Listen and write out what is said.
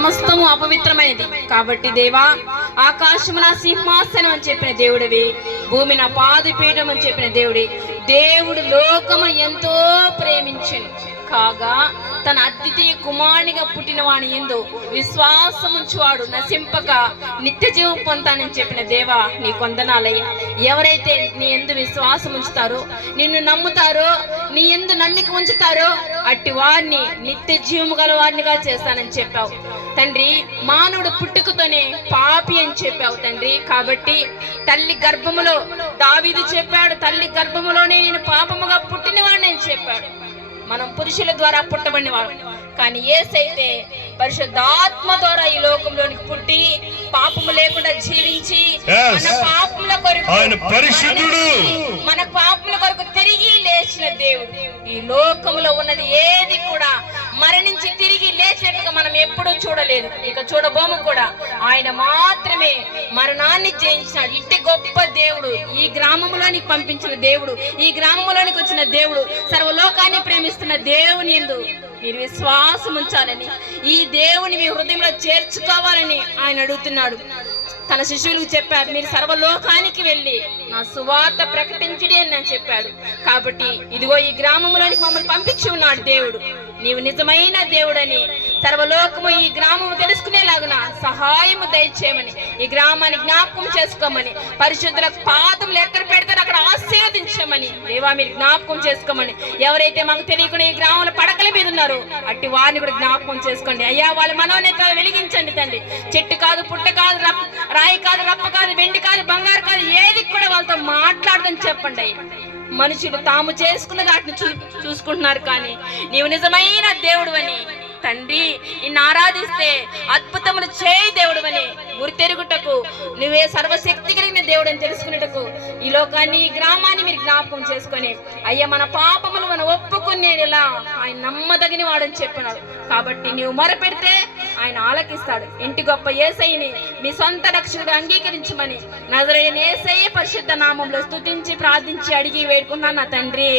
సమస్తము అపవిత్రమైనది. కాబట్టి దేవా, ఆకాశము నా సింహాసనం అని చెప్పిన దేవుడివి, భూమి నా పాదపీఠం అని చెప్పిన దేవుడి. దేవుడు లోకము ఎంతో ప్రేమించెను కాగా తన అద్వితీయ కుమారునిగా పుట్టిన వాని యందు విశ్వాసముంచువాడు నశింపక నిత్య జీవం పొందుతానని చెప్పిన దేవా, నీ కొందనాలయ్యా. ఎవరైతే నీ యందు విశ్వాసం ఉంచుతారో, నిన్ను నమ్ముతారో, నీ యందు నమ్మిక ఉంచుతారో అట్టి వారిని నిత్య జీవము గల వారినిగా చేస్తానని చెప్పావు తండ్రి. మానవుడు పుట్టుకతోనే పాపి అని చెప్పావు తండ్రి. కాబట్టి తల్లి గర్భములో దావీదు చెప్పాడు, తల్లి గర్భములోనే నేను పాపముగా పుట్టినవాడిని అని చెప్పాడు. మనం పురుషుల ద్వారా పుట్టబడిన వారు, కానీ యేసైతే పరిశుద్ధాత్మ ద్వారా ఈ లోకంలోనికి పుట్టి పాపము లేకుండా జీవించి మన పాపముల కొరకు మన పాపముల కొరకు తిరిగి లేచిన దేవుడు. ఈ లోకములో ఉన్నది ఏది కూడా మరణించి తిరిగి లేచినట్టుగా మనం ఎప్పుడూ చూడలేదు, ఇక చూడబోము కూడా. ఆయన మాత్రమే మరణాన్ని జయించినాడు. ఇట్టి గొప్ప దేవుడు ఈ గ్రామంలోనికి పంపించిన దేవుడు, ఈ గ్రామంలోనికి వచ్చిన దేవుడు, సర్వలోకాన్ని ప్రేమిస్తున్న దేవుని యందు మీరు విశ్వాసం ఉంచాలని, ఈ దేవుని మీ హృదయంలో చేర్చుకోవాలని ఆయన అడుగుతున్నాడు. తన శిష్యులకు చెప్పారు, మీరు సర్వలోకానికి వెళ్ళి నా సువార్త ప్రకటించడి అని నేను చెప్పాడు. కాబట్టి ఇదిగో ఈ గ్రామంలోనికి మమ్మల్ని పంపించి ఉన్నాడు దేవుడు. నీవు నిజమైన దేవుడని సర్వలోకము ఈ గ్రామము తెలుసుకునేలాగున సహాయము దయచేయమని, ఈ గ్రామాన్ని జ్ఞాపకం చేసుకోమని, పరిశుద్ధుల పాదములు ఎక్కడ పెడతారో అక్కడ ఆశీర్వదించమని దేవా మీరు జ్ఞాపకం చేసుకోమని. ఎవరైతే మాకు తెలియకుండా ఈ గ్రామంలో పడకల మీద ఉన్నారో అట్టి వారిని కూడా జ్ఞాపకం చేసుకోండి అయ్యా. వాళ్ళ మనోనేతలు వెలిగించండి తండ్రి. చెట్టు కాదు, పుట్ట కాదు, రాయి కాదు, రప్ప కాదు, వెండి కాదు, బంగారు కాదు, ఏది కూడా వాళ్ళతో మాట్లాడదని చెప్పండి అయ్యా. మనుషులు తాము చేసుకున్న వాటిని చూసుకుంటున్నారు, కానీ నీవు నిజమైన దేవుడు అని తండ్రి, నిన్ను ఆరాధిస్తే అద్భుతములు చేయి దేవుడు అని గుర్తెరుగుటకు, నువ్వే సర్వశక్తి కలిగిన దేవుడు అని తెలుసుకునేటకు ఈ లోకాన్ని, ఈ గ్రామాన్ని మీరు జ్ఞాపకం చేసుకొని అయ్యా మన పాపములు మనం ఒప్పుకునేలా ఆయన నమ్మదగిన వాడని చెప్పినాడు. కాబట్టి నీవు మొరపెడితే ఆయన ఆలకిస్తాడు. ఇంటి గొప్ప యేసయ్యని మీ సొంత రక్షకుడు అంగీకరించమని నజరేయుని యేసయ్య పరిశుద్ధ నామంలో స్తుతించి ప్రార్థించి అడిగి వేడుకున్నాను నా తండ్రి.